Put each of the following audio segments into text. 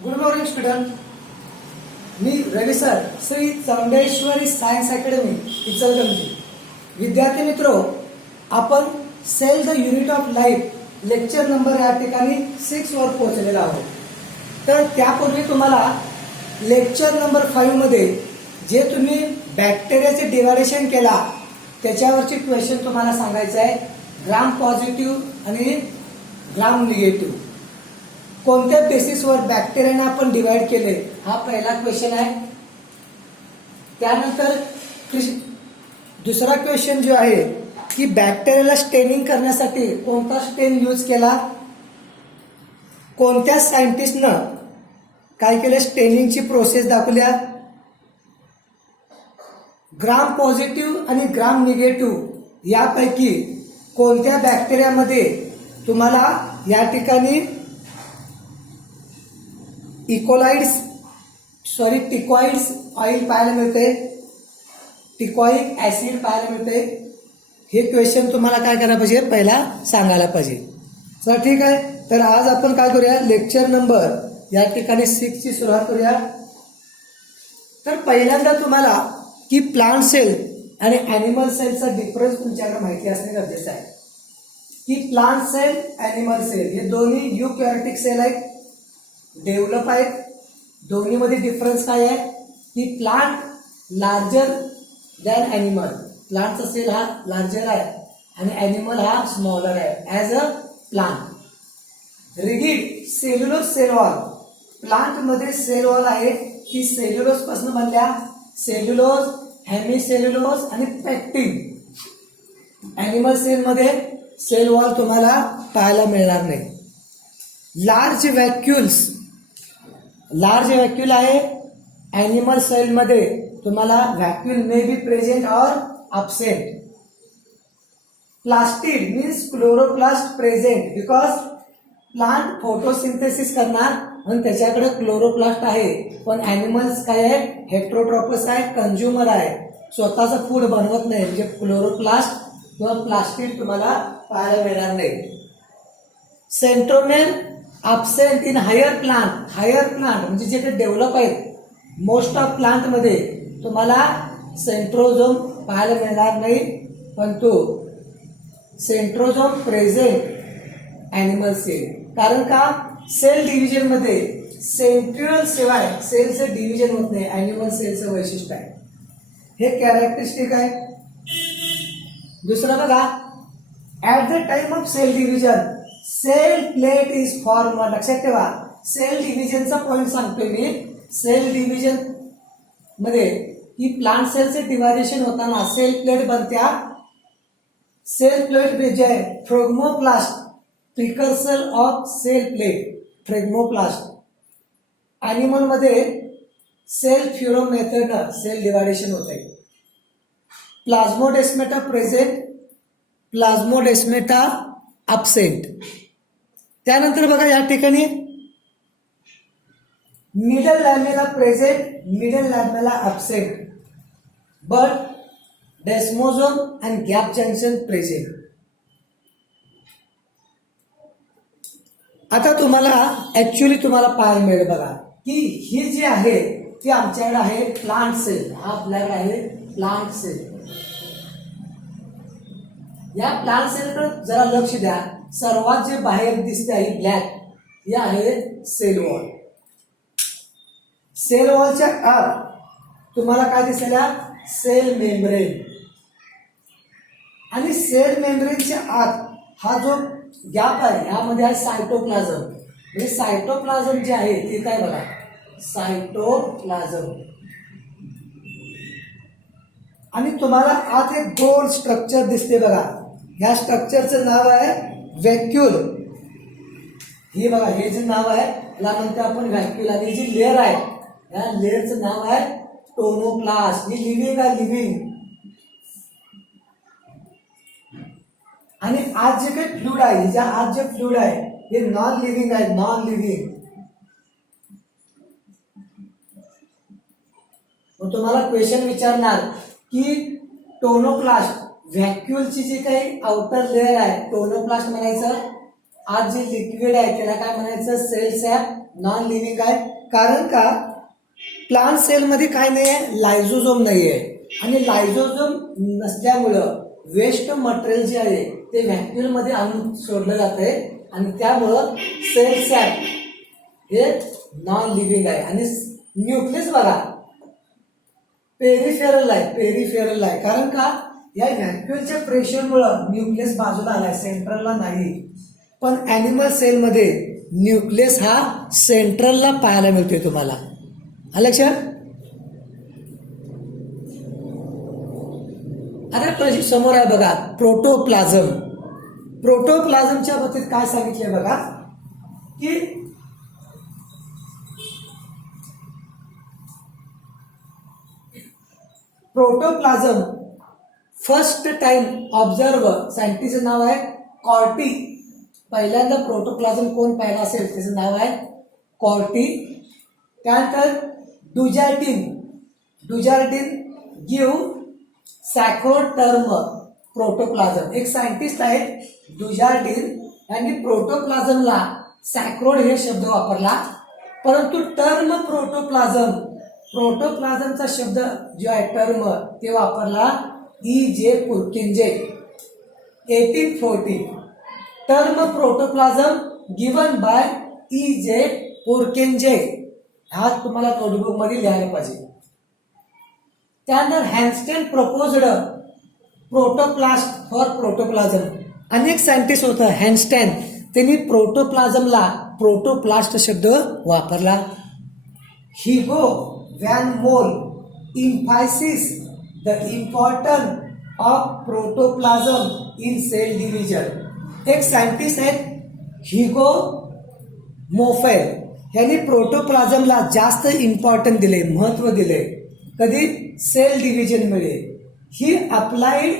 Good morning student. मी Ravi sir, Shri Chaundeshwari science academy Ichalkaranji. विद्यार्थी मित्रो, आपण cell the unit of life lecture number या ठिकाणी 6 वर पोहोचलेला आहोत. तर त्यापूर्वी तुम्हाला लेक्चर नंबर 5 मध्ये जे तुम्ही बॅक्टेरियाचे डिव्हायडेशन केला त्याच्यावरची क्वेश्चन तुम्हाला सांगायचं आहे. ग्राम पॉझिटिव्ह आणि ग्राम निगेटिव्ह कोणत्या बेसिसवर बॅक्टेरियाने आपण डिवाइड केले हा पहिला क्वेश्चन आहे. त्यानंतर दुसरा क्वेश्चन जो आहे की बॅक्टेरियाला स्टेनिंग करण्यासाठी कोणता स्टेन यूज केला, कोणत्या सायंटिस्टनं काय केलं, स्टेनिंगची प्रोसेस दाखवल्या. ग्राम पॉझिटिव्ह आणि ग्राम निगेटिव्ह यापैकी कोणत्या बॅक्टेरियामध्ये तुम्हाला या ठिकाणी टिकॉइड्स ऑइल पाहायला मिळते, टिकॉइक ऍसिड पाहायला मिळते. हे क्वेश्चन तुम्हाला काय करायला पाहिजे, पहिला सांगायला पाहिजे. चला ठीक आहे. तर आज आपण काय करूया, लेक्चर नंबर या ठिकाणी 6 ची सुरुवात करूया. तर पहिल्यांदा तुम्हाला की प्लांट सेल आणि ॲनिमल सेलचा डिफरन्स तुमच्याकडे माहिती असणे गरजेचं आहे. की प्लांट सेल, ॲनिमल सेल हे दोन्ही युकॅरियोटिक सेल आहेत, डेव्हलप आहेत. दोन्हीमध्ये डिफरन्स काय आहे की प्लांट लार्जर दॅन ॲनिमल. प्लांटचा सेल हा लार्जर आहे आणि ॲनिमल हा स्मॉलर आहे as a plant. Rigid cellulose cell wall, प्लांटमध्ये सेल वॉल आहे ती सेल्युलोज पासून बनल्या. सेल्युलोज, हेमिसेल्युलोज आणि पेक्टिन. ॲनिमल सेलमध्ये सेल वॉल तुम्हाला पाहायला मिळणार नाही. लार्ज व्हॅक्यूल आहे ॲनिमल सेलमध्ये, तुम्हाला vacuole may be present or absent. Plastid means chloroplast present because plant photosynthesis करणार आणि त्याच्याकडे क्लोरोप्लास्ट आहे. पण ॲनिमल्स काय आहे, हेट्रोट्रॉपस आहे, कंझ्युमर आहे, स्वतःचं फूड बनवत नाही. म्हणजे क्लोरोप्लास्ट किंवा प्लास्टिड तुम्हाला पाहायला मिळणार नाही. Centromere absent in higher plant. Higher plant म्हणजे जे काही डेव्हलप आहेत, मोस्ट ऑफ प्लांटमध्ये तुम्हाला सेंट्रोझोम पाहायला मिळणार नाही, पण तो सेंट्रोझोम प्रेझेंट ॲनिमल सेल. कारण का, सेल डिव्हिजनमध्ये सेंट्रिओल शिवाय सेलचं डिव्हिजन होत नाही. ॲनिमल सेलचं वैशिष्ट्य आहे, हे कॅरेक्टरिस्टिक आहे. दुसरं बघा, at the time of cell division cell plate is form. लक्षात ठेवा, सेल डिव्हिजनचा पॉईंट सांगतोय मी. सेल डिव्हिजन मध्ये की प्लांट सेलचे डिव्हायडेशन होताना सेल प्लेट बनत्या. सेल प्लेट जे आहे phragmoplast, precursor of cell plate, phragmoplast. Animal मध्ये सेल फ्युरो मेथडनं सेल डिव्हायडेशन होत आहे. Plasmodesmata present, plasmodesmata absent. त्यानंतर बघा या ठिकाणी middle lamella present, middle lamella absent, but desmosome and gap junction present. आता तुम्हाला ऍक्च्युली तुम्हाला पाहायला मिळेल बघा की ही जी आहे ती आमच्याकडे आहे प्लांट सेल. हा आपल्याकडे आहे प्लांट सेल. या प्लांट सेलकडे जरा लक्ष द्या. सर्वात जे बाहेर दिसते आहे ब्लॅक, हे आहे सेल वॉल. सेल वॉलच्या आत तुम्हाला काय दिसेल, सेल मेम्ब्रेन. आणि सेल मेम्ब्रेनच्या आत हा जो गॅप आहे यामध्ये आहे सायटोप्लाझम. म्हणजे सायटोप्लाझम जे आहे ते काय बघा, सायटोप्लाझम. आणि तुम्हाला आत एक गोल स्ट्रक्चर दिसते बघा. या स्ट्रक्चरचं नाव आहे व्हॅक्यूल. हे बघा, हे जे नाव आहे याला म्हणतो आपण व्हॅक्यूल. आणि जी लेअर आहे या लेअरचं नाव आहे टोनोप्लास्ट. ही लिव्हिंग आहे, लिव्हिंग. आणि आज जे काही फ्लुइड आहे, हिच्या आज जे फ्लुइड आहे हे नॉन लिव्हिंग आहे, नॉन लिव्हिंग. मग तुम्हाला क्वेश्चन विचारणार की टोनोप्लास्ट व्हॅक्यूलची जी काही आउटर लेअर आहे टोनोप्लास्ट म्हणायचं, आज जे लिक्विड आहे त्याला काय म्हणायचं, सेल सॅप नॉन लिव्हिंग आहे. कारण का प्लांट सेलमध्ये काय नाही आहे, लायझोझोम नाही आहे. आणि लायझोझोम नसल्यामुळं वेस्ट मटेरियल जे आहे ते व्हॅक्यूल मध्ये आणून सोडलं जात आहे आणि त्यामुळं सेल सॅप हे नॉन लिव्हिंग आहे. आणि न्यूक्लियस बघा पेरिफेरल आहे. कारण का या व्हॅक्यूलच्या प्रेशरमुळं न्यूक्लियस बाजूला आलाय, सेंट्रलला नाही. पण ॲनिमल सेलमध्ये न्यूक्लियस हा सेंट्रलला पाहायला मिळतोय तुम्हाला. लक्षात. आता समोर आहे बघा प्रोटोप्लाझम. प्रोटोप्लाझमच्या बाबतीत काय सांगितलंय बघा की प्रोटोप्लाझम फर्स्ट टाइम ऑब्झर्व, सायंटिस्टचं नाव आहे कॉर्टी. पहिल्यांदा प्रोटोप्लाझम कोण पाहिला असेल त्याचं नाव आहे कॉर्टी. त्यानंतर डुजार्डिन गिव्ह सॅक्रोड टर्म प्रोटोप्लाझम. एक सायंटिस्ट आहेत डुजार्डिन यांनी प्रोटोप्लाझमला सॅक्रोड हे शब्द वापरला. परंतु टर्म प्रोटोप्लाझमचा शब्द जो आहे टर्म ते वापरला E.J. Purkinje 1840. Term protoplasm given by E.J. Purkinje. हा तुम्हाला नोटबुक मध्ये लिहायला पाहिजे. त्यानंतर Hanstein proposed protoplast for protoplasm. अनेक सायंटिस्ट होतं हॅन्स्टेन, त्यांनी प्रोटोप्लाझमला प्रोटोप्लास्ट शब्द वापरला. Hugo von Mohl emphasizes the importance of protoplasm in cell division. एक सायंटिस्ट आहेत हिगो मोफेल, यांनी प्रोटोप्लाझमला जास्त इम्पॉर्टन्स दिले, महत्व दिले. कधी सेल डिव्हिजन मध्ये. He applied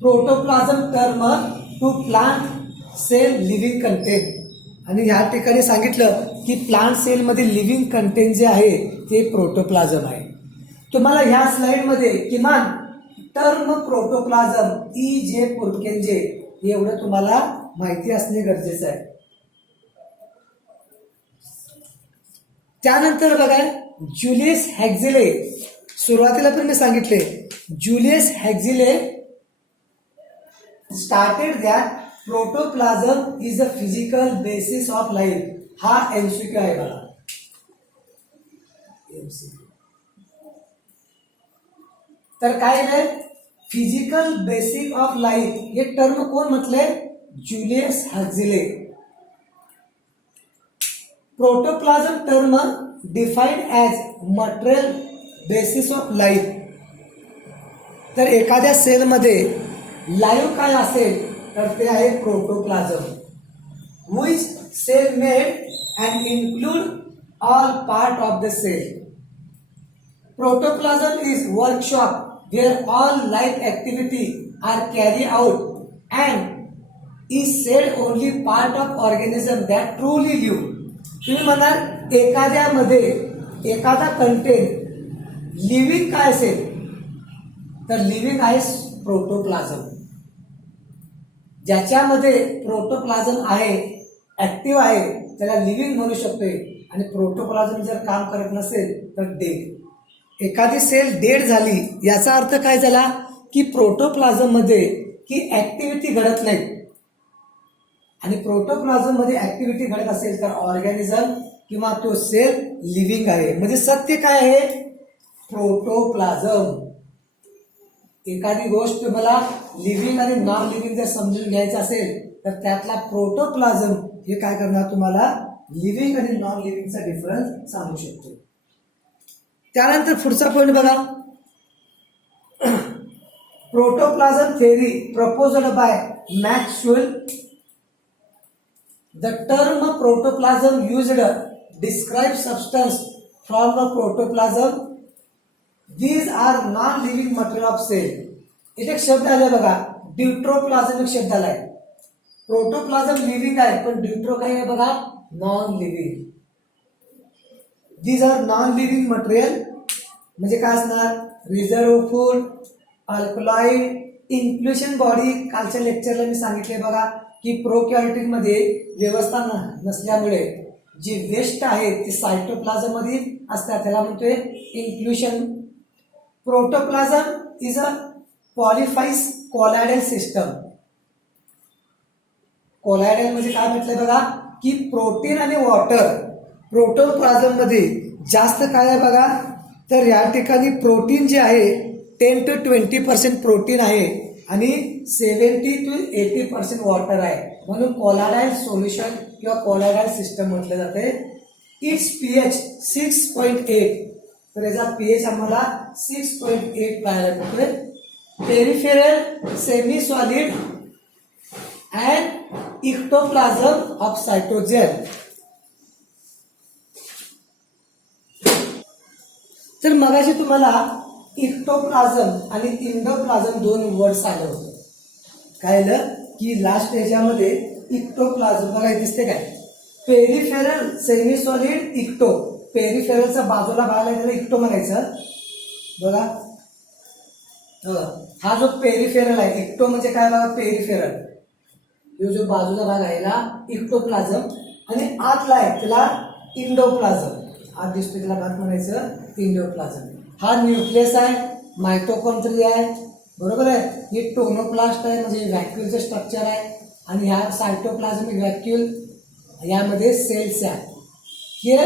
protoplasm term to plant cell living content. आणि ह्या ठिकाणी सांगितलं की प्लांट सेलमध्ये लिव्हिंग कंटेंट जे आहे ते प्रोटोप्लाझम आहे. तुम्हाला ह्या स्लाइडमध्ये किमान टर्म प्रोटोप्लाझम E.J. पुर्किंजे एवढं तुम्हाला माहिती असणे गरजेचं आहे. त्यानंतर बघा ज्युलियस हॅक्झिले. सुरुवातीला पण मी सांगितले Julius Huxley started that protoplasm is a physical basis of life. हा MCQ आहे बघा. तर काय आहे फिजिकल बेसिक ऑफ लाईफ हे टर्म कोण म्हटले, Julius Huxley. Protoplasm term defined as material basis of life. तर एखाद्या सेलमध्ये लाईव्ह काय असेल तर ते आहे protoplasm. Which cell made and include all part of the cell. Protoplasm is workshop where all life activity are carried out and is said only part of organism that truly live. तुम्ही म्हणाल एखाद्यामध्ये एखादा content living काय असेल तर living आहे प्रोटोप्लाझम. ज्याच्यामध्ये प्रोटोप्लाझम आहे, ऍक्टिव्ह आहे, त्याला लिव्हिंग म्हणू शकतोय. आणि प्रोटोप्लाझम जर काम करत नसेल तर डेड. एखादी सेल डेड झाली याचा अर्थ काय झाला की प्रोटोप्लाझम मध्ये ही ऍक्टिव्हिटी घडत नाही. आणि प्रोटोप्लाझम मध्ये ऍक्टिव्हिटी घडत असेल तर ऑर्गॅनिझम किंवा तो सेल लिव्हिंग आहे. म्हणजे सत्य काय आहे, प्रोटोप्लाझम. एखादी गोष्ट मला लिव्हिंग आणि नॉन लिव्हिंग जर समजून घ्यायचं असेल तर त्यातला प्रोटोप्लाझम हे काय करणार तुम्हाला लिव्हिंग आणि नॉन लिव्हिंगचा डिफरन्स सांगू शकतो. त्यानंतर पुढचा पॉईंट बघा protoplasm theory proposed by Maxwell. The term protoplasm used describe substance from the protoplasm. These are non living material of cell. इथे एक शब्द आलाय बघा ड्यूट्रोप्लाझम, एक शब्द आलाय. प्रोटोप्लाझम लिव्हिंग आहे पण ड्यूट्रो काय आहे बघा non living. These are non-living material म्हणजे काय असणार रिझर्व फूड, अल्कलॉइड, इन्क्लुशन बॉडी. कालच्या लेक्चरला मी सांगितले बघा की प्रोकॅरियोटिक मध्ये व्यवस्था नसल्यामुळे जी वेस्ट आहे ती सायटोप्लाझम मध्ये असतात, त्याला म्हणतोय inclusion. Protoplasm is a polyphase colloidal system. Colloidal म्हणजे काय म्हटलंय बघा की प्रोटीन आणि वॉटर. प्रोटोप्लाझम मध्ये जास्त काय आहे बघा, तर या ठिकाणी प्रोटीन जे आहे 10 to 20% प्रोटीन आहे आणि 70 to 80% वॉटर आहे, म्हणून कोलॉइडल सोल्युशन किंवा कोलॉइडल सिस्टम म्हटलं जाते. Its pH 6.8. तर याचा pH आम्हाला 6.8 पाहायला मिळतोय. Peripheral semi solid and ectoplasm of cytogel. तर मगाशी तुम्हाला इक्टोप्लाझम आणि इंडोप्लाझम दोन वर्ड्स आले होते. काय आलं की लास्ट ह्याच्यामध्ये इक्टोप्लाझम बघा दिसते काय, पेरिफेरल सेमी सॉलिड इक्टो. पेरिफेरलचा बाजूला भाग आहे त्याला इक्टो म्हणायचं. बघा हा जो पेरिफेरल आहे, इक्टो म्हणजे काय बघा, पेरिफेरल जो बाजूचा भाग आहे ना इक्टोप्लाझम, आणि आतला आहे त्याला इंडोप्लाझम. आत दिसतो त्याला भाग म्हणायचं इंडोप्लाझम. हा न्यूक्लियस आहे, मायटोकॉन्ड्रिया आहे, बरोबर आहे. हे टोनोप्लास्ट आहे म्हणजे व्हॅक्युलचं स्ट्रक्चर आहे, आणि ह्या सायटोप्लाझमिक व्हॅक्यूल यामध्ये सेल्स आहे. हे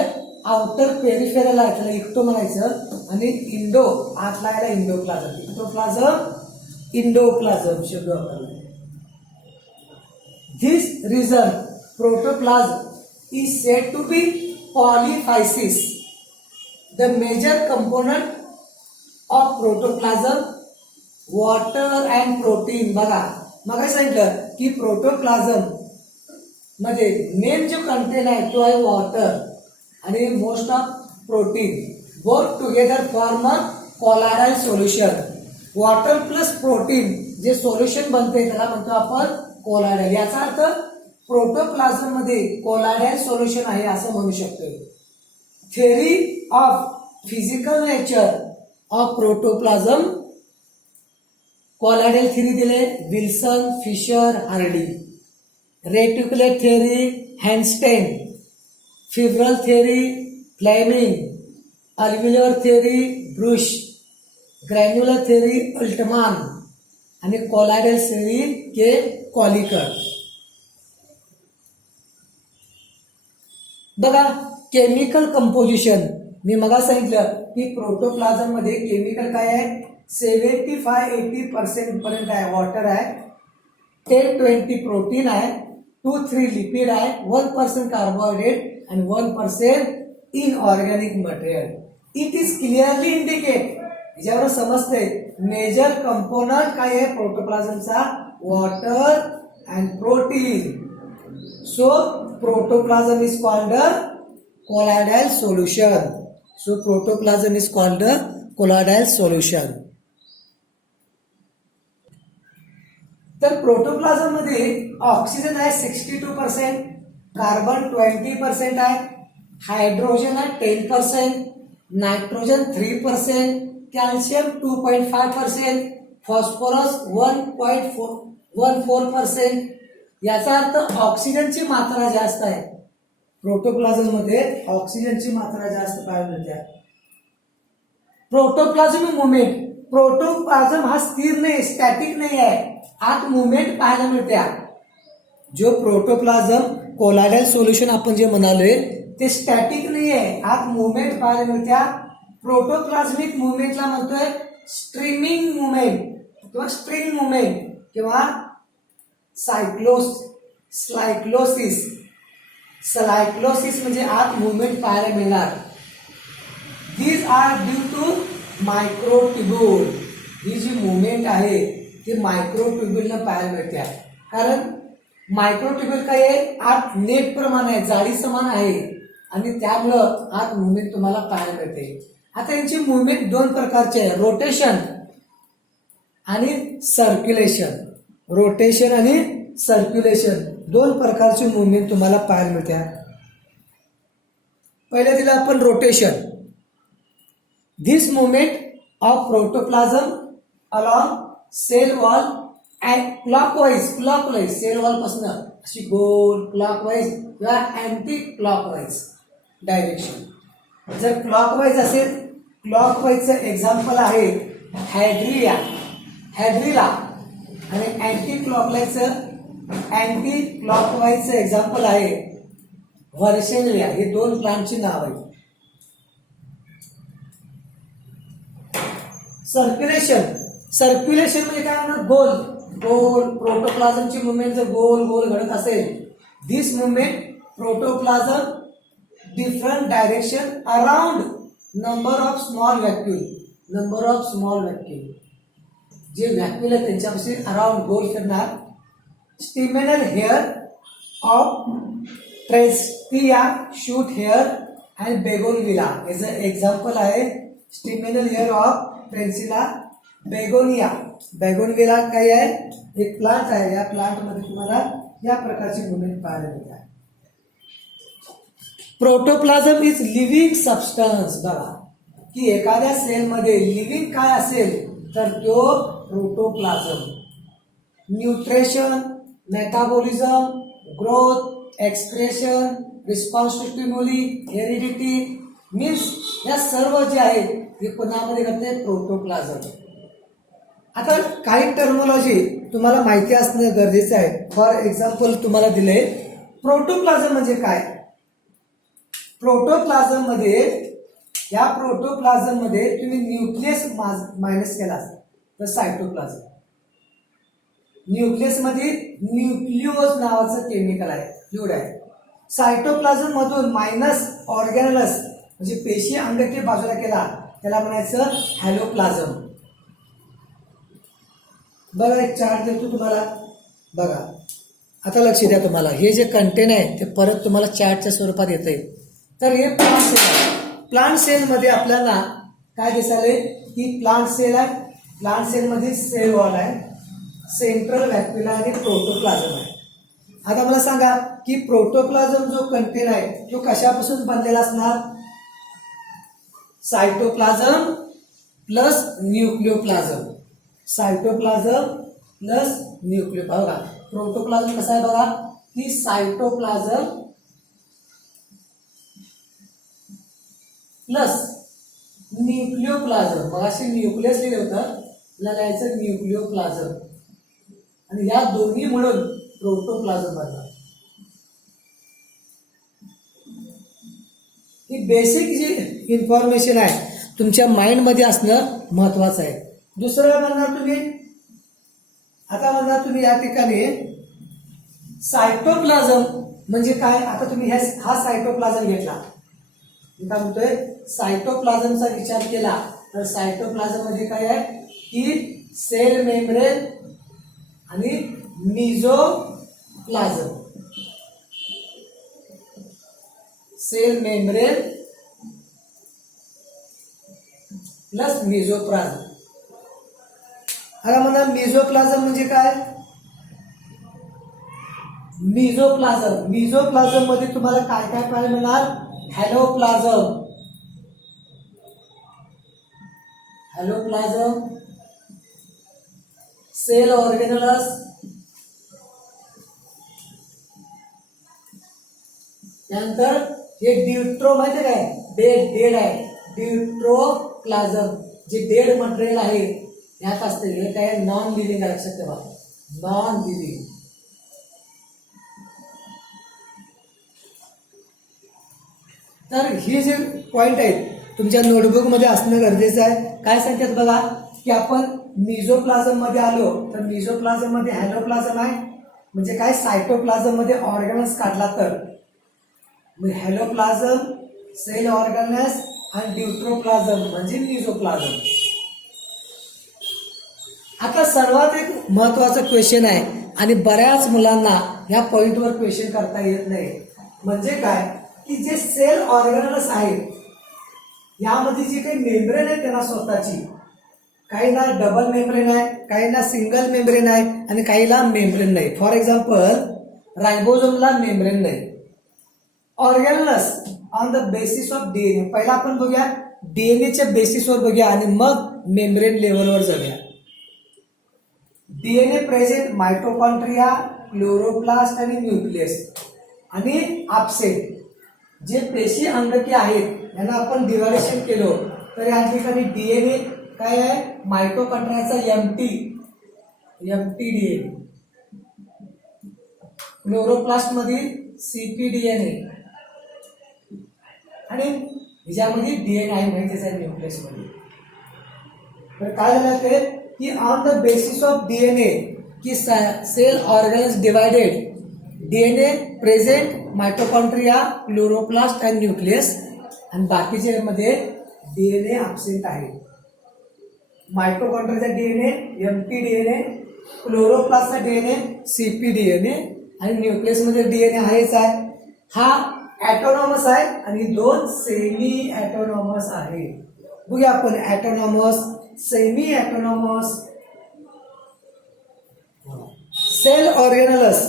आउटर पेरिफेरल आहे त्याला इक्टो म्हणायचं, आणि इंडो आतला आहे इंडोप्लाझम. इक्टोप्लाझम इंडोप्लाझम शब्द वापरला. This reason protoplasm is said to be polyphysis. The major component of protoplasm, water and protein. बघा मग सांगितलं की प्रोटोप्लाझम मध्ये मेन जो कंटेन आहे तो आहे वॉटर आणि most of protein. Both together form a colloidal solution. Water plus protein जे सोल्युशन बनते त्याला म्हणतो आपण कोलॉइडल. याचा अर्थ प्रोटोप्लाझम मध्ये कोलॉइडल सोल्युशन आहे असं म्हणू शकतो. Theory of physical nature of protoplasm, colloidal theory दिले Wilson, Fischer, Hardy. Reticular theory Hanstein, fibrillar theory Flemming, alveolar theory Brush, granular theory Altmann, आणि कोलॉइडल थेअरी के कॉलिकर. बघा केमिकल कंपोजिशन मी मगा सांगितलं की प्रोटोप्लाझम मध्ये केमिकल काय आहे, 75-80% पर्यंत आहे वॉटर आहे, 10-20 प्रोटीन आहे, 2-3 लिपिड आहे, 1% कार्बोहायड्रेट आणि 1% inorganic material. It is clearly indicate, याच्यावर समजते मेजर कंपोनंट काय आहे प्रोटोप्लाझमचा, water and protein. So protoplasm is called a colloidal solution. So protoplasm is called a colloidal solution. तर प्रोटोप्लाझम मध्ये ऑक्सिजन आहे 62%, कार्बन 20% आहे, हायड्रोजन आहे 10%, नायट्रोजन 3%, कॅल्शियम 2.5%, फॉस्फरस 1.14%. याचा अर्थ ऑक्सिजनची मात्रा जास्त आहे प्रोटोप्लाझम मध्ये, ऑक्सिजनची मात्रा जास्त पाहायला मिळते. प्रोटोप्लाझम मुवमेंट, प्रोटोप्लाझम हा स्थिर नाही, स्टॅटिक नाही आहे, आत मुवमेंट पाहायला मिळते. जो प्रोटोप्लाझम कोलॉइडल सोल्युशन आपण जे म्हणालोय ते स्टॅटिक नाही आहे, आत मुवमेंट पाहायला मिळते. प्रोटोप्लाझमिक मुवमेंटला म्हणतोय स्ट्रीमिंग मुवमेंट किंवा स्ट्रिंग मुवमेंट किंवा सायक्लोसिस. सायक्लोसिस म्हणजे आत मुवमेंट पाहायला मिळणार. These are due to microtubule. ही जी मुवमेंट आहे ती मायक्रोट्युब्यूलला पाहायला मिळते, कारण मायक्रोट्युब्यूल काय आहे, आत नेट प्रमाण आहे, जाडी समान आहे, आणि त्यामुळं आत मुवमेंट तुम्हाला पाहायला मिळते. आता यांची मुवमेंट दोन प्रकारची आहे, रोटेशन आणि सर्क्युलेशन. रोटेशन आणि सर्क्युलेशन दोन प्रकारची मुवमेंट तुम्हाला पाहायला मिळते. पहिले दिलं आपण rotation. This movement of protoplasm along cell wall clockwise cell wall पासून अशी गोल क्लॉकवाईज किंवा अँटी क्लॉकवाईज डायरेक्शन. जर क्लॉकवाईज असेल, क्लॉकवाईजचं एक्झाम्पल आहे हॅड्रिला आणि अँटी क्लॉकवाईजचं एक्झाम्पल आहे व्हर्शेनिया. हे दोन प्लांटची नाव आहेत. सर्क्युलेशन म्हणजे काय ना, गोल प्रोटोप्लाझमची मुवमेंट जर गोल गोल घडत असेल, this movement protoplasm different direction around number of small vacuole. जे व्हॅक्यूल आहेत त्यांच्यापासून अराउंड गोल फिरणार. स्टिमेनल हेअर ऑफ ट्रेस्टिया शूट हेअर अँड बेगोनविला याचं एक्झाम्पल आहे. स्टिमेनल हेअर ऑफ ट्रेन्सिला बेगोनविला काय आहे, एक प्लांट आहे. या प्लांटमध्ये तुम्हाला या प्रकारची मुवमेंट पाहायला मिळते. Protoplasm is living substance. बघा की एखाद्या सेलमध्ये लिव्हिंग काय असेल तर तो protoplasm. Nutrition, metabolism, growth, expression, response to stimuli, heredity means या सर्व जे आहेत ते कोणामध्ये घडते, प्रोटोप्लाझम. आता काही टर्मोलॉजी तुम्हाला माहिती असणं गरजेचं आहे. फॉर एक्झाम्पल तुम्हाला दिले प्रोटोप्लाझम म्हणजे काय. या प्रोटोप्लाझम मध्ये तुम्ही न्यूक्लियस मायनस केला तर सायटोप्लाझम. न्यूक्लियस मध्ये न्यूक्लिओज नावाचं केमिकल आहे, फ्लुइड आहे. सायटोप्लाझम मधून मायनस ऑर्गॅनलस म्हणजे पेशी अंगके बाजूला केला त्याला म्हणायचं हॅलोप्लाझम. बघा एक चार्ट देतो तुम्हाला. बघा आता लक्ष द्या, तुम्हाला हे जे कंटेन आहे ते परत तुम्हाला चार्टच्या स्वरूपात येत आहे. तर हे प्लांट सेल आहे. प्लांट सेलमध्ये आपल्याला काय दिसाले की प्लांट सेल आहे. प्लांट सेलमध्ये सेल वॉल आहे, सेंट्रल व्हॅक्युला आणि प्रोटोप्लाझम आहे. आता मला सांगा की प्रोटोप्लाझम जो कंटेन आहे तो कशापासून बनलेला असणार. Cytoplasm plus nucleoplasm. बघा प्रोटोप्लाझम कसा आहे बघा की सायटोप्लाझम प्लस न्यूक्लिओप्लाझम. मग असे न्यूक्लियस लिहिलं होतं, लिहायचं न्यूक्लिओप्लाझम आणि या दोन्ही मिळून प्रोटोप्लाझम बनणार. ही बेसिक जी इन्फॉर्मेशन आहे तुमच्या माइंडमध्ये असणं महत्वाचं आहे. दुसरं म्हणणार तुम्ही, आता म्हणणार तुम्ही या ठिकाणी सायटोप्लाझम म्हणजे काय. आता तुम्ही हा सायटोप्लाझम घेतला, मी काय म्हणतोय सायटोप्लाझमचा विचार केला तर सायटोप्लाझम मध्ये काय आहे की सेल मेम्ब्रेन आणि mesoplasm. Cell membrane plus mesoplasm. आता म्हणा मेसोप्लाझम म्हणजे काय. मेसोप्लाझम मध्ये तुम्हाला काय काय पाहायला मिळणार. हॅलोप्लाझम, सेल ऑर्गेनलस, त्यानंतर हे ड्यूट्रो माहिती काय, डेड आहे. ड्यूट्रोप्लाझम जे डेड मटेरियल आहे यात असते. हे काय नॉन लिव्हिंग आहे, लक्षात ठेवा नॉन लिव्हिंग. तर हे जे पॉइंट आहेत तुमच्या नोटबुक मध्ये असणं गरजेचं आहे. काय सांगतात बघा की आपण मेसोप्लाझम मध्ये आलो तर मेसोप्लाझम मध्ये हॅलोप्लाझम आहे म्हणजे काय. सायटोप्लाझम मध्ये ऑर्गॅनल्स काढला तर हॅलोप्लाझम, सेल ऑर्गॅनल्स आणि ड्यूट्रोप्लाझम म्हणजे मेसोप्लाझम. आता सर्वात एक महत्वाचा क्वेश्चन आहे आणि बऱ्याच मुलांना ह्या पॉइंटवर क्वेश्चन करता येत नाही. म्हणजे काय की जे सेल ऑर्गॅनल्स आहेत यामध्ये जी काही मेम्ब्रेन आहे त्यांना स्वतःची, काही ना डबल मेम्ब्रेन आहे, काही ना सिंगल मेम्ब्रेन आहे आणि काहीला मेम्ब्रेन नाही. फॉर एक्झाम्पल रायबोझोमला मेम्ब्रेन नाही. Organelles on the basis of DNA. पहिला आपण बघूया डीएनएच्या बेसिसवर बघूया आणि मग मेम्ब्रेन लेवलवर जाऊया. डीएनए प्रेझेंट मायटोकॉन्ड्रिया, क्लोरोप्लास्ट आणि न्यूक्लियस आणि ॲब्सेंट जे पेशी अंगके आहेत यांना आपण डिव्हायडेशन केलो तर या ठिकाणी डीएनए काय आहे मायटोकॉन्ड्रियाचा एमटी डीएनए, क्लोरोप्लास्ट मधील सीपीडीएनए आणि ह्याच्यामध्ये डीएनए आहे माहितीच आहे न्यूक्लियस मध्ये. तर काय झालं ते की on the basis of DNA की cell organs divided, DNA present mitochondria, chloroplast and nucleus आणि बाकीचे मध्ये डीएनए ॲब्सेंट आहे. मायटोकॉन्ड्रियाचा डीएनए एमटी डीएनए, क्लोरोप्लास्टचा डीएनए सीपीडीएनए आणि न्यूक्लियस मध्ये डीएनए आहेच आहे. हा ॲटोनॉमस आहे आणि दोन सेमी ॲटोनॉमस आहे. बघूया आपण autonomous, semi autonomous. Cell organelles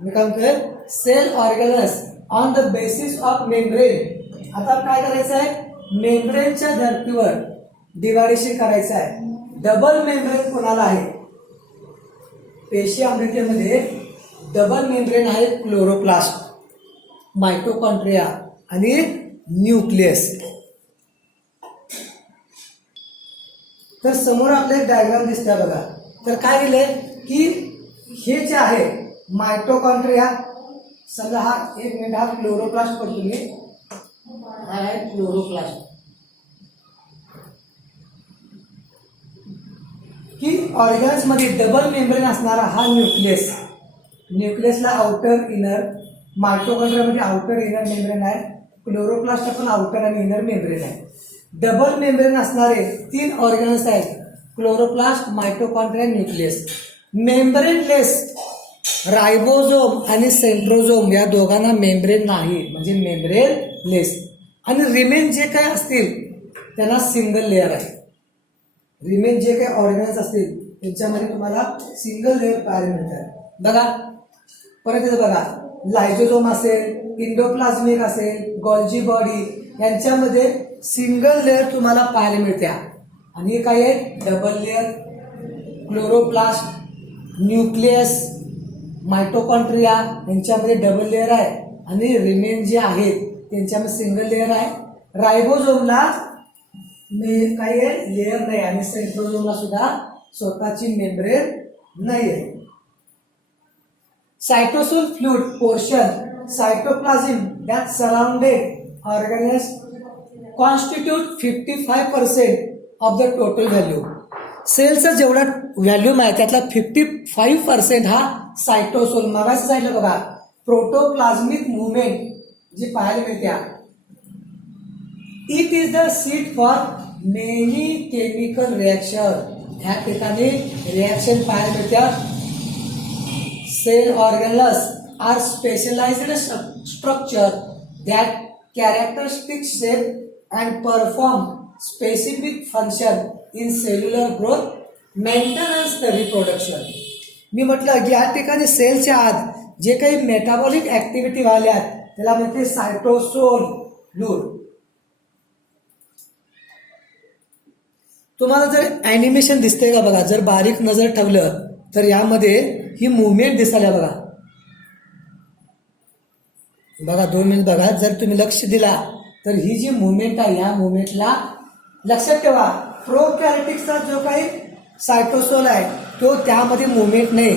मी काय म्हणतोय cell organelles on the basis of membrane. आता काय करायचं आहे मेम्ब्रेनच्या धर्तीवर डिव्हायडेशन करायचं आहे. डबल मेम्ब्रेन कोणाला आहे पेशी आमृतीमध्ये डबल मेम्ब्रेन आहे क्लोरोप्लास्ट, मायटोकॉन्ड्रिया आणि न्यूक्लियस. तर समोर आपले एक डायग्राम दिसते बघा. तर काय दिलंय की हे जे आहे मायटोकॉन्ड्रिया, समजा हा एक मिनिट हा क्लोरोप्लास्ट पडतो मी, हा आहे क्लोरोप्लास्ट की ऑर्गन्स मध्ये डबल मेम्ब्रेन असणारा हा न्यूक्लियस. न्यूक्लियसला आउटर इनर, मायटोकॉन्ड्रियामध्ये आउटर इनर मेम्ब्रेन आहे, क्लोरोप्लास्टला पण आउटर आणि इनर मेम्ब्रेन आहे. डबल मेम्ब्रेन असणारे तीन ऑर्गन्स आहेत chloroplast, mitochondria, nucleus. Membraneless ribosome आणि सेंट्रोझोम या दोघांना मेम्ब्रेन नाही म्हणजे मेम्ब्रेन लेस. आणि रिमेन जे काय असतील त्यांना सिंगल लेअर आहे. रिमेन जे काही ऑर्गन्स असतील त्यांच्यामध्ये तुम्हाला सिंगल लेअर पाहायला मिळतात. बघा परत इथं बघा लायझोझोम असेल, इंडोप्लाझमिक असेल, गॉल्जी बॉडी यांच्यामध्ये सिंगल लेअर तुम्हाला पाहायला मिळत्या. आणि काय आहे double layer chloroplast, nucleus, mitochondria यांच्यामध्ये डबल लेअर आहे आणि रिमेन जे आहेत त्यांच्यामध्ये सिंगल लेअर आहे. रायबोझोमला काही आहे लेअर नाही आणि सेंट्रोझोमला सुद्धा स्वतःची मेम्ब्रेन नाही आहे. Cytosol fluid portion cytoplasm that surrounded organelles constitute 55% of the total value. सेलचा जेवढा व्हॅल्यूम आहे त्यातला 55% हा सायटोसोल. मागायचं सांगितलं बघा प्रोटोप्लाझमिक मुवमेंट जी पाहायला मिळत्या. It is the seat for many chemical reaction. ह्या ठिकाणी रिॲक्शन पाहायला मिळत्या. Cell organelles are specialised structure that characteristic shape and perform specific function in cellular growth, maintenance the reproduction. मी म्हटलं की या ठिकाणी सेलच्या आत जे काही मेटाबॉलिक ऍक्टिव्हिटी व्हायला त्याला म्हणते सायटोसोल फ्लुइड. तुम्हाला जर ॲनिमेशन दिसतंय का बघा, जर बारीक नजर ठेवलं तर यामध्ये ही मुवमेंट दिसायला बघा. बघा 2 मिनिट बघा, जर तुम्ही लक्ष दिला तर ही जी मुवमेंट आहे या मुवमेंटला लक्षात ठेवा. प्रोकॅरियोटिक्सचा जो काही सायटोसोल आहे तो त्यामध्ये मुवमेंट नाही.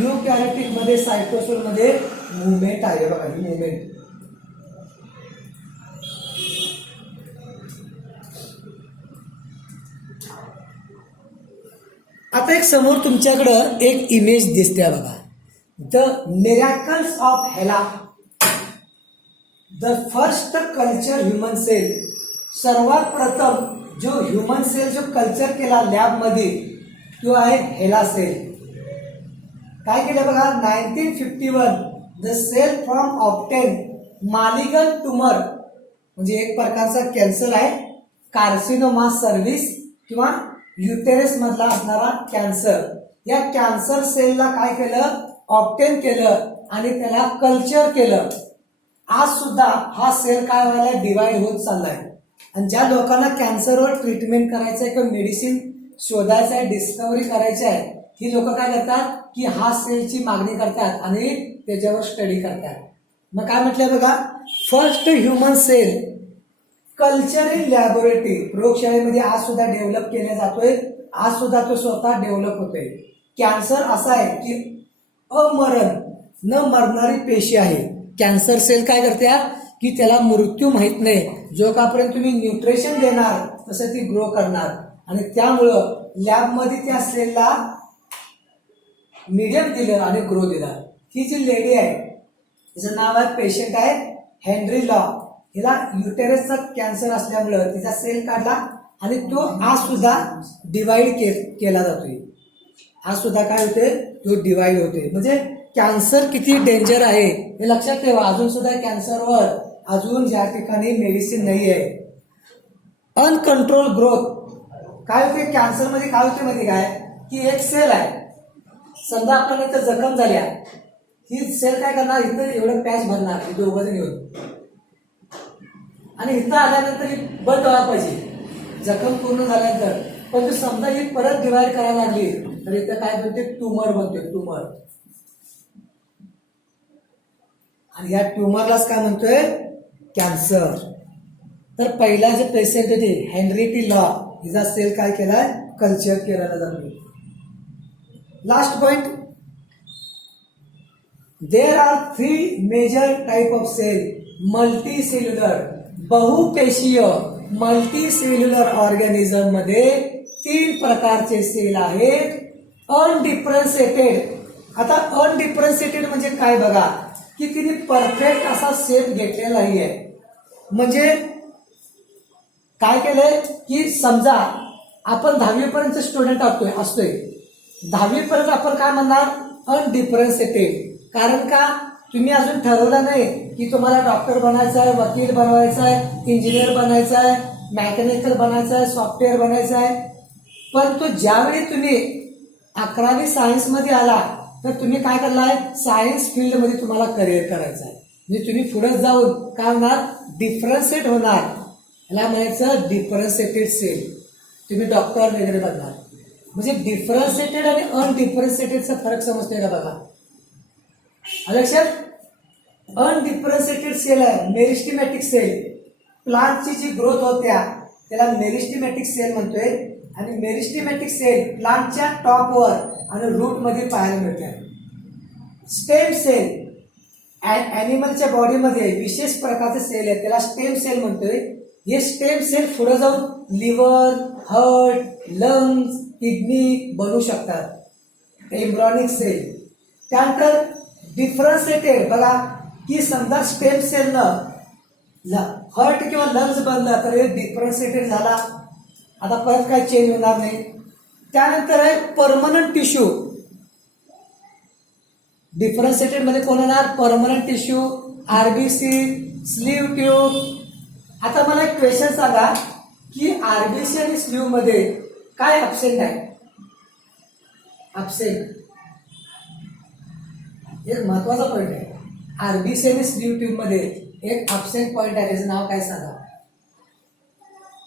युकॅरियोटिक मध्ये सायटोसोल मध्ये मुवमेंट आहे. बघा ही मुवमेंट. आता एक समोर तुमच्याकडं एक इमेज दिसते बघा. The miracles of HeLa, the first culture human cell. सर्वात प्रथम जो ह्युमन सेल जो कल्चर केला लॅब मध्ये तो आहे हेला सेल. काय केलं बघा 1951 the cell from obtain malignant tumour म्हणजे एक प्रकारचा कॅन्सर आहे, कार्सिनोमा सर्व्हिस किंवा युटेरस मधला असणारा कॅन्सर. या कॅन्सर सेलला काय केलं ऑप्टेन केलं आणि त्याला कल्चर केलं. आज सुद्धा हा सेल काय व्हायला डिवाइड होत चाललाय. आणि ज्या लोकांना कॅन्सरवर ट्रीटमेंट करायचं आहे किंवा मेडिसिन शोधायचं आहे, डिस्कव्हरी करायची आहे ही लोक काय करतात की हा सेलची मागणी करतात आणि त्याच्यावर स्टडी करतात. मग काय म्हटलंय बघा, first human cell culture in laboratory, प्रयोगशाळेमध्ये आज सुद्धा डेव्हलप केला जातोय, आज सुद्धा तो स्वतः डेव्हलप होतोय. कॅन्सर असा आहे की अमरण न मरणारी पेशी आहे. कॅन्सर सेल काय करते की त्याला मृत्यू माहित नाही, जो कापर्यंत तुम्ही न्यूट्रिशन देणार तसं ती ग्रो करणार. आणि त्यामुळं लॅबमध्ये त्या सेलला मीडियम दिलं आणि ग्रो दिला. ही जी लेडी आहे तिचं नाव आहे, पेशंट आहे हेनरी लॉ. हिला युटेरसचा कॅन्सर असल्यामुळं तिचा सेल काढला आणि तो आज सुद्धा डिवाइड केला जातोय. आज सुद्धा काय होते, तो डिवाइड होते. म्हणजे कॅन्सर किती डेंजर आहे हे लक्षात ठेवा. अजून सुद्धा कॅन्सरवर अजून या ठिकाणी मेडिसिन नाही आहे. अनकंट्रोल ग्रोथ काय होते कॅन्सरमध्ये, काय होते मध्ये काय की एक सेल आहे, समजा आपण इथं जखम झाल्या, ही सेल काय करणार, इथं एवढं पॅच भरणार दोघं जण येऊन, आणि इथं आल्यानंतर ही बंद व्हायला पाहिजे जखम पूर्ण झाल्यानंतर. पण जर समजा ही परत डिवाइड करायला लागली तर इथं काय बनते, ट्यूमर बनते, ट्यूमर. आणि या ट्यूमरलाच काय म्हणतोय, कॅन्सर. तर पहिला जे पेशंट होते हेनरी टी लॉ, हिचा सेल काय केलाय, कल्चर केलेला जातो. Last point, there are 3 major type of cell. Multicellular, बहुपेशीय मल्टीसेल्युलर ऑर्गॅनिझम मध्ये 3 प्रकारचे सेल आहेत. अनडिफरन्शिएटेड, आता अनडिफरन्शिएटेड म्हणजे काय बघा की तिने परफेक्ट असा सेट घेतलेला नाहीये. म्हणजे काय केलंय की समजा आपण 10वी पर्यंत स्टुडंट असतोय, 10वी पर्यंत आपण काय म्हणणार, अनडिफरन्शिएटेड. कारण का, तुम्ही अजून ठरवलं नाही की तुम्हाला डॉक्टर बनायचं आहे, वकील बनवायचं आहे, इंजिनियर बनायचं आहे, मेकॅनिकल बनायचं आहे, सॉफ्टवेअर बनायचं आहे. परंतु ज्यावेळी तुम्ही 11वी सायन्समध्ये आला तर तुम्ही काय करलाय, सायन्स फील्डमध्ये तुम्हाला करिअर करायचं आहे. म्हणजे तुम्ही पुढे जाऊन काय होणार, डिफरन्शिएट होणार. याला म्हणायचं डिफरन्शिएटेड सेल. तुम्ही डॉक्टर वगैरे बनणार. म्हणजे डिफरन्शिएटेड आणि अनडिफरन्शिएटेडचा फरक समजतोय का बघा. लक्षात, अनडिफरन्शिएटेड सेल आहे मेरिस्टेमॅटिक सेल. प्लांटची जी ग्रोथ होत्या त्याला मेरिस्टेमॅटिक सेल म्हणतोय. आणि मेरिस्टेमॅटिक सेल प्लांटच्या टॉपवर आणि रूट मध्ये पाहायला मिळते. स्टेम सेल ॲनिमलच्या बॉडीमध्ये विशेष प्रकारचे सेल आहे, त्याला स्टेम सेल म्हणतोय. हे स्टेम सेल पुढे जाऊन लिव्हर, हार्ट, लंग्स, किडनी बनवू शकतात. Embryonic sale. त्यानंतर डिफरन्शिएटेड बघा की समजा स्टेम सेलनं हार्ट किंवा लंग्स बनला तर हे डिफरन्शिएटेड झाला, आता परत काही चेंज होणार नाही. त्यानंतर आहे परमनंट टिश्यू. डिफरन्शिएटेड मध्ये कोण येणार, permanent tissue, RBC, sieve tube. आता मला एक क्वेश्चन सांगा की आरबीसी आणि स्लीव्ह मध्ये काय अब्सेंट आहे. अब्सेंट एक महत्वाचा पॉइंट आहे. आरबीसी आणि स्लीव्ह ट्यूब मध्ये एक अब्सेंट पॉइंट आहे, त्याचं नाव काय सांगा.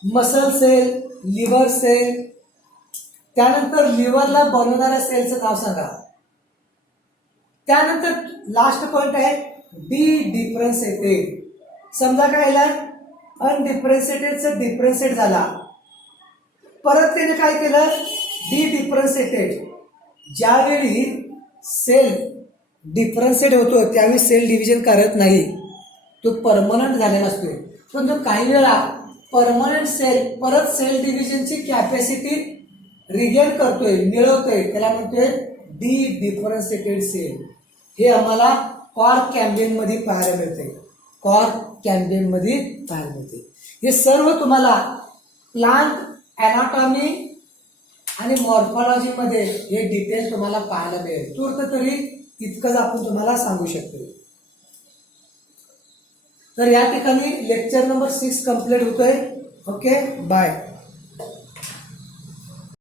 Muscle cell, liver cell. त्यानंतर लिव्हरला बनवणाऱ्या सेलचं नाव सांगा. त्यानंतर लास्ट पॉइंट आहे डी डिफरन्शिएटेड. समजा काय अनडिफरन्शिएटेडचं डिफरन्शिएट झाला, परत त्याने काय केलं, डी डिफरन्शिएटेड. ज्यावेळी सेल डिफरन्शिएट होतो त्यावेळी सेल डिव्हिजन करत नाही, तो परमनंट झालेला असतो. पण तो काही वेळा परमनंट सेल परत सेल डिव्हिजनची कॅपॅसिटी रिगेन करतोय, मिळवतोय, त्याला म्हणतोय डी डिफरन्शिएटेड सेल. हे आम्हाला कॉर्क कॅम्बियम मध्ये पाहायला मिळते. कॉर्क कॅम्बियम मध्ये पाहायला मिळते. हे सर्व तुम्हाला प्लांट अॅनाटॉमी आणि मॉर्फॉलॉजी मध्ये हे डिटेल तुम्हाला पाहायला मिळेल. तूर्त तरी इतकंच आपण तुम्हाला सांगू शकतो. तर या ठिकाणी लेक्चर नंबर 6 कंप्लीट होतोय. Okay, bye.